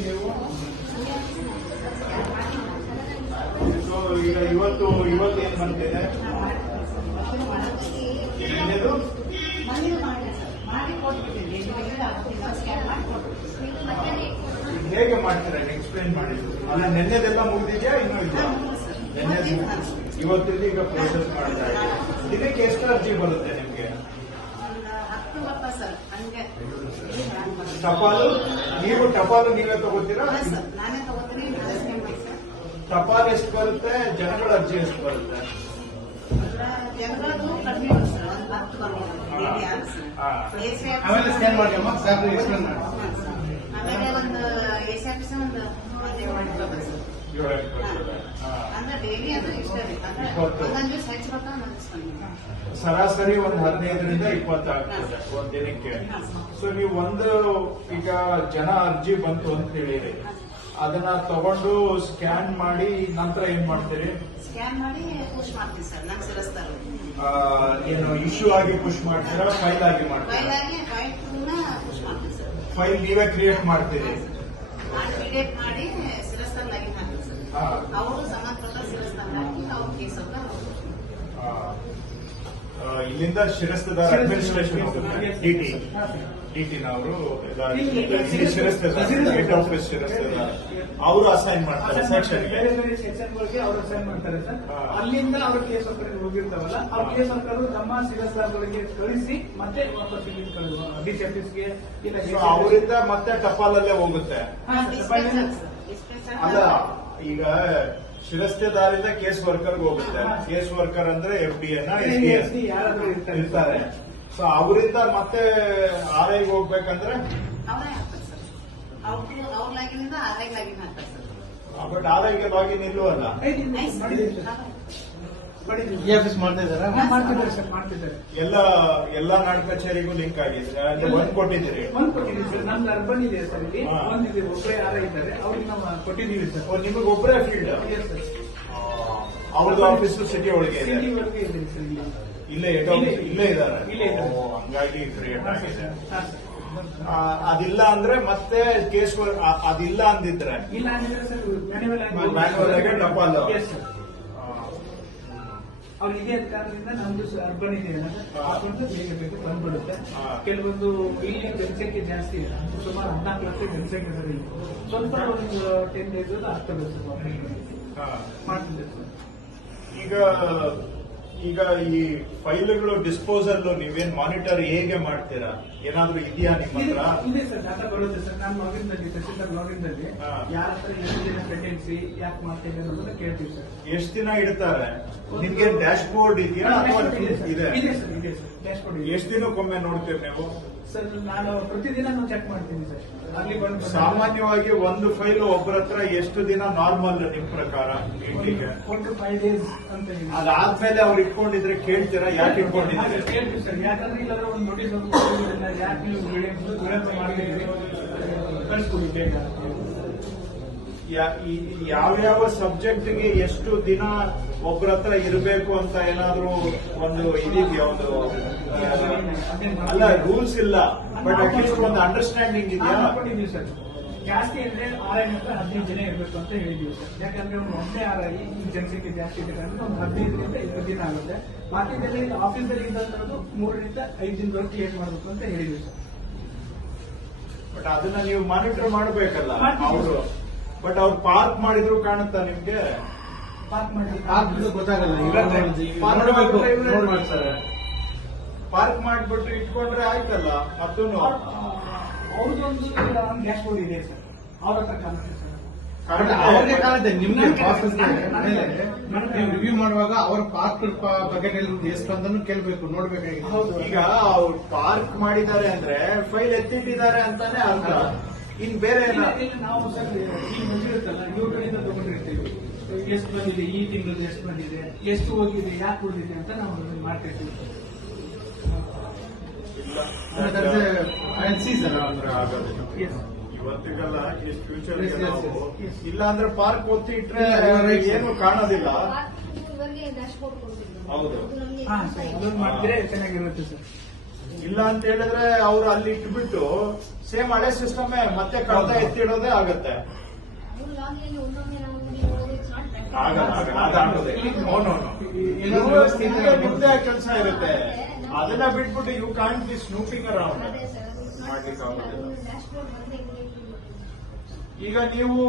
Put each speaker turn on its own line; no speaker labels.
ನೀವು? ಸೊ, ಈಗ ಇವತ್ತು ಇವತ್ತು ಇದು ಹೇಗೆ ಮಾಡ್ತೀರಾ? ಎಕ್ಸ್ಪ್ಲೈನ್ ಮಾಡಿದ್ರು ಅಲ್ಲ ನೆನ್ನೆದೆಲ್ಲ ಮುಗಿದಿದೆಯಾ? ಇನ್ನೂ ಇದೆಯಾ ನೆನ್ನೆ ಇವತ್ತಿಂದ ಈಗ ಪ್ರೋಸೆಸ್ ಮಾಡ್ತಾ ಇದ್ದೀವಿ ಇದಕ್ಕೆ ಎಷ್ಟು ಅರ್ಜಿ ಬರುತ್ತೆ ನಿಮ್ಗೆ
ಒಂದು ಹತ್ತು ಬರ್ತ ಸರ್ ಹಂಗೆ
ಟಪಾಲು ನೀವು ಟಪಾಲು ನೀವೇ ತಗೋತೀರಾ? ಟಪಾಲ್ ಎಷ್ಟು ಬರುತ್ತೆ? ಜನಗಳ ಅರ್ಜಿ ಎಷ್ಟು ಬರುತ್ತೆ.
ಆಮೇಲೆ ಸ್ಕ್ಯಾನ್ ಮಾಡಿ ಅಮ್ಮ ಸಾಕು ಎಕ್ಸ್ಪ್ಲೇನ್ ಮಾಡಿ
ಆಮೇಲೆ ಒಂದು ಎಸ್ ಆಫೀಸ್ ಒಂದು ಒಂದು ಏಳು ಎಂಟು
ಸರಾಸರಿ ಒಂದು ಹದಿನೈದರಿಂದ ಇಪ್ಪತ್ತು ಆಗ್ತದೆ ಒಂದ್ ದಿನಕ್ಕೆ. ಸೊ ನೀವು ಒಂದು ಈಗ ಜನ ಅರ್ಜಿ ಬಂತು ಅಂತ ಹೇಳಿರಿ. ಅದನ್ನ ತಗೊಂಡು ಸ್ಕ್ಯಾನ್ ಮಾಡಿ ನಂತರ ಏನ್ ಮಾಡ್ತೀರಿ?
ಸ್ಕ್ಯಾನ್ ಮಾಡಿ ಪುಷ್ ಮಾಡ್ತೀವಿ ಸರ್ ಸೇರಿಸ್ತಾರೆ
ಏನು ಇಶ್ಯೂ ಆಗಿ ಪುಷ್ ಮಾಡ್ತೀರಾ ಫೈಲ್ ಆಗಿ ಮಾಡ್ತೀರಾ?
ಫೈಲಾಗಿ ಫೈಲ್ ಪುಷ್ ಮಾಡ್ತೀವಿ ಸರ್.
ಫೈಲ್ ನೀವೇ ಕ್ರಿಯೇಟ್ ಮಾಡ್ತೀರಿ
ಮಾಡಿ ವಿಡಿಯೇಟ್ ಮಾಡಿ ಶಿರಸ್ತಾನ ಲಾಗಿನ್ ಹಾಕ್ತೀವಿ ಸರ್
ಹಾ.
ಅವರು ಸಂಬಂಧಪಟ್ಟ ಶಿರಸ್ತಾನ ಹಾಕಿ ಅವ್ರ ಕೇಸ್ ಅಂತ
ಆ, ಆ, ಇಲ್ಲಿಂದ ಶಿರಸ್ತದಾರ ಅಡ್ಮಿನಿಸ್ಟ್ರೇಷನ್ ಶಿರಸ್ತದಾರ. ಹೆಡ್ ಆಫೀಸ್ ಶಿರಸ್ತದಾರ. ಅವರು ಅಸೈನ್ ಮಾಡ್ತಾರೆ
ಸೆಕ್ಷನ್ಗಳಿಗೆ ಅವ್ರು ಅಸೈನ್ ಮಾಡ್ತಾರೆ ಸರ್. ಅಲ್ಲಿಂದ ಅವರು ಕೇಸ್ ವರ್ಕರ್ ಹೋಗಿರ್ತಾವಲ್ಲ ಅವ್ರ ಕೇಸ್ ವರ್ಕರ್ ನಮ್ಮ ಸಿರಸ್ತಾರ್ಗಳಿಗೆ ಕಳಿಸಿ ಮತ್ತೆ ವಾಪಸ್ ಡಿಸಿ
ಅವರಿಂದ ಮತ್ತೆ ಟಪಾಲಲ್ಲೇ ಹೋಗುತ್ತೆ. ಅಲ್ಲ ಈಗ ಶಿರಸ್ತೆದಾರಿಂದ ಕೇಸ್ ವರ್ಕರ್ ಹೋಗುತ್ತೆ. ಕೇಸ್ ವರ್ಕರ್ ಅಂದ್ರೆ F D N S D
ಇರ್ತಾರೆ.
ಸೊ ಅವರಿಂದ ಮತ್ತೆ ಆರ್ ಐಗೆ ಹೋಗ್ಬೇಕಂದ್ರೆ ಬಟ್ ಆರ್ ಐಗೆ ಲಾಗಿನ್ ಇಲ್ವಲ್ಲ?
ಸರ್.
ಸರ್.
ಈ ಆಫೀಸ್ ಮಾಡ್ತಾ
ಮಾಡ್ತಿದ್ದಾರೆ ಸರ್ ಮಾಡ್ತಿದ್ದಾರೆ.
ಎಲ್ಲ ಎಲ್ಲಾ ನಾಡ್ ಕಚೇರಿಗೂ ಲಿಂಕ್ ಆಗಿದೆ ಒಂದ್ ಕೊಟ್ಟಿದ್ದೀರಿ.
ಒಂದ್ ಕೊಟ್ಟಿದ್ದೀವಿ ಸರ್. ನಮ್ದು ಅರ್ಬನ್ ಇದೆ ಸರ್ ಇಲ್ಲಿ.
ಹಾ.
ಒಂದಿದೆ ಒಬ್ಬರೇ ಯಾರ ಇದ್ದಾರೆ. ಅವ್ರಿಗೆ ನಾವು ಕೊಟ್ಟಿದ್ದೀವಿ ಸರ್.
ನಿಮಗೆ ಒಬ್ಬರೇ ಫೀಲ್ಡ್. ಅವ್ರದ್ದು ಆಫೀಸ್ ಸಿಟಿ ಒಳಗೆ ಇದೆ.
ಸರ್ ಇಲ್ಲೇ.
ಇಲ್ಲೇ ಇದ್ದಾರೆ.
ಇಲ್ಲೇ
ಹಂಗಾಗಿ ಕ್ರಿಯೇಟ್ ಆಗಿದೆ.
ಸರ್.
ಅದಿಲ್ಲ ಅಂದ್ರೆ ಮತ್ತೆ ಕೇಸ್ ಅದಿಲ್ಲ ಅಂದಿದ್ರೆ
ಇಲ್ಲ ಅಂದ್ರೆ ಸರ್ ಮ್ಯಾನ್ಯುವಲ್ ಆಗಿ
Manual
ಅವ್ರು ಇದೇ ಕಾರಣದಿಂದ ನಮ್ದು ಅರ್ಬನ್ ಇದೆ. ಅದೊಂದು ಬೇಗ ಬೇಗ ಬಂದ್ಬಿಡುತ್ತೆ ಕೆಲವೊಂದು ಇಲ್ಲಿ ಜನಸಂಖ್ಯೆ ಜಾಸ್ತಿ ಇದೆ ಸುಮಾರು ಹದಿನಾಲ್ಕು ಲಕ್ಷ ಜನಸಂಖ್ಯೆ ಸರಿ ಸ್ವಲ್ಪ ಒಂದು ಟೆನ್ ಡೇಸ್ ಆಗ್ತದೆ. ಮಾಡ್ತಿದ್ದೆ
ಈಗ ಈಗ ಈ ಫೈಲ್ಗಳು ಡಿಸ್ಪೋಸಲ್ ನೀವೇನ್ ಮಾನಿಟರ್ ಹೇಗೆ ಮಾಡ್ತೀರಾ? ಏನಾದ್ರೂ ಇದೆಯಾ ನಿಮ್ಮ ಹತ್ರ?
ಇದೆ ಸರ್ ಡಾಟಾ ಬರುತ್ತೆ ಸರ್. ನಾನು ಲಾಗಿನ್ನಲ್ಲಿ ತಹಸೀಲ್ದಾರ್
ಲಾಗಿನ್ನಲ್ಲಿ.
ಯಾರ ಹತ್ರ ಎಷ್ಟು ದಿನ ಪ್ರೆಟೆನ್ಸಿ ಯಾಕೆ ಮಾಡ್ತಾ ಇದೆ ಅನ್ನೋದನ್ನ ಕೇಳ್ತೀವಿ ಸರ್.
ಎಷ್ಟು ದಿನ ಇಡ್ತಾರೆ? ನಿಮ್ಗೆ ಡ್ಯಾಶ್ ಬೋರ್ಡ್ ಇದೆಯಾ ಅಥವಾ
ಇದೆ
ಇದೆ?
ಸರ್ ಇದೆ ಸರ್. ಡ್ಯಾಶ್ಬೋರ್ಡ್ ಇದೆ.
ಎಷ್ಟು ದಿನಕ್ಕೊಮ್ಮೆ ನೋಡ್ತೀರಿ ನೀವು?
ಸರ್ ನಾನು ಪ್ರತಿದಿನ ನಾನು ಚೆಕ್ ಮಾಡ್ತೀನಿ ಸರ್. ಅಲ್ಲಿ ಬಂದು
ಸಾಮಾನ್ಯವಾಗಿ ಒಂದು ಫೈಲ್ ಒಬ್ಬರ ಹತ್ರ ಎಷ್ಟು ದಿನ ನಾರ್ಮಲ್ ನಿಮ್ ಪ್ರಕಾರ? ಇಡ್ಲಿಕ್ಕೆ
ಟು ಫೈವ್ ಡೇಸ್ ಅಂತ
ಅದಾದ್ಮೇಲೆ ಅವ್ರು ಇಟ್ಕೊಂಡಿದ್ರೆ ಕೇಳ್ತೀರಾ? ಯಾಕೆ ಇಟ್ಕೊಂಡಿದ್ರೆ
ಕೇಳ್ತೀವಿ ಸರ್. ಯಾಕಂದ್ರೆ ಇಲ್ಲಾಂದ್ರೆ ಒಂದು ನೋಟಿಸ್ ಯಾಕೆ ನೀವು ವಿಳಂಬ ವಿಳಂಬ ಮಾಡ್ತಿದ್ದೀರಿ ಕಳಿಸ್ಕೊಡಿ ಬೇಗ.
ಯಾವ್ಯಾವ ಸಬ್ಜೆಕ್ಟ್ಗೆ ಎಷ್ಟು ದಿನ ಒಬ್ಬರ ಹತ್ರ ಇರಬೇಕು ಅಂತ ಏನಾದ್ರೂ ಒಂದು ಇದೆಯಾ ಒಂದು ಅಲ್ಲ ರೂಲ್ಸ್ ಇಲ್ಲ. ಬಟ್ ಅಟ್ಲೀಸ್ಟ್ ಒಂದು ಅಂಡರ್ಸ್ಟ್ಯಾಂಡಿಂಗ್ ಇದೆಯಾ?
ಸರ್. ಜಾಸ್ತಿ ಅಂದ್ರೆ ಆರ್ ಐ ಹತ್ರ ಹದಿನೈದು ಜನ ಇರಬೇಕು ಅಂತ ಹೇಳಿದ್ವಿ ಸರ್. ಯಾಕಂದ್ರೆ ಒಂದು ಒಂದೇ ಆರ್ ಐ ಈ ಜನಸಂಖ್ಯೆ ಜಾಸ್ತಿ ಇದೆ ಅಂದ್ರೆ ಒಂದು ಹದಿನೈದರಿಂದ ಇಪ್ಪತ್ತು ದಿನ ಆಗುತ್ತೆ. ಬಾಕಿದಲ್ಲಿ ಆಫೀಸಲ್ಲಿ ಮೂರು ಮೂರರಿಂದ ಐದು ದಿನದವರೆಗೆ ಕ್ರಿಯೇಟ್ ಮಾಡಬೇಕು ಅಂತ ಹೇಳಿದ್ವಿ ಸರ್.
ಬಟ್ ಅದನ್ನ ನೀವು ಮಾನಿಟರ್ ಮಾಡಬೇಕಲ್ಲ ಅವರು. ಬಟ್ ಅವ್ರು ಪಾರ್ಕ್ ಮಾಡಿದ್ರು ಕಾಣುತ್ತಾ ನಿಮ್ಗೆ?
ಪಾರ್ಕ್ ಮಾಡಿ
ಆಗ್ಬಿಟ್ಟು ಗೊತ್ತಾಗಲ್ಲ
ಪಾರ್ಕ್
ಮಾಡಿಬಿಟ್ಟು
ಮಾಡಿದ್ರೆ ಮಾಡ್ತಾರೆ ಪಾರ್ಕ್ ಮಾಡ್ಬಿಟ್ಟು ಇಟ್ಕೊಂಡ್ರೆ ಆಯ್ತಲ್ಲ ಮತ್ತೂ
ಅವ್ರದ್ದೊಂದು ಡ್ಯಾಶ್ ಬೋರ್ಡ್ ಇದೆ ಸರ್ ಅವ್ರ ಹತ್ರ ಕಾಣುತ್ತೆ ಸರ್
ಅವ್ರಿಗೆ ಕಾಣುತ್ತೆ ನಿಮ್ಗೆ ನೀವು ರಿವ್ಯೂ ಮಾಡುವಾಗ ಅವ್ರ ಪಾರ್ಕ್ ಬಗ್ಗೆ ಎಷ್ಟು ಅಂತನೂ ಕೇಳ್ಬೇಕು ನೋಡ್ಬೇಕಾಗಿದೆ.
ಹೌದು
ಈಗ ಅವ್ರು ಪಾರ್ಕ್ ಮಾಡಿದ್ದಾರೆ ಅಂದ್ರೆ ಫೈಲ್ ಎತ್ತಿಟ್ಟಿದ್ದಾರೆ ಅಂತಾನೆ ಅರ್ಥ. ಇನ್ ಬೇರೆ
ಇಲ್ಲ, ನಾವು ಸರ್ ಈ ಬಂದಿರುತ್ತಲ್ಲ ಕಡೆಯಿಂದ ತಗೊಂಡಿರ್ತೀವಿ. ಎಷ್ಟು ಬಂದಿದೆ ಈ ತಿಂಗಳು ಎಷ್ಟು ಬಂದಿದೆ ಎಷ್ಟು ಹೋಗಿದೆ ಯಾಕೆ ಹೋಗಿದೆ ಅಂತ ನಾವು ಮಾಡ್ತಿರ್ತೀವಿ
ಇವತ್ತಿಗೆಲ್ಲ ಫ್ಯೂಚರ್. ಇಲ್ಲ ಅಂದ್ರೆ ಪಾರ್ಕ್ ಒತ್ತಿ ಇಟ್ರೆ. ಏನು ಕಾಣೋದಿಲ್ಲ. ಹೌದು.
ಚೆನ್ನಾಗಿರುತ್ತೆ ಸರ್.
ಇಲ್ಲ ಅಂತ ಹೇಳಿದ್ರೆ ಅವ್ರು ಅಲ್ಲಿ ಇಟ್ಬಿಟ್ಟು ಸೇಮ್ ಹಳೆ ಸಿಸ್ಟಮ್ ಮತ್ತೆ ಕಳೆದ ಎತ್ತಿಡೋದೇ ಆಗತ್ತೆ. ನಿಮ್ದೇ ಕೆಲಸ ಇರುತ್ತೆ ಅದನ್ನ ಬಿಟ್ಬಿಟ್ಟು you can't be snooping around ಮಾಡ್ಲಿಕ್ಕೆ ಈಗ ನೀವು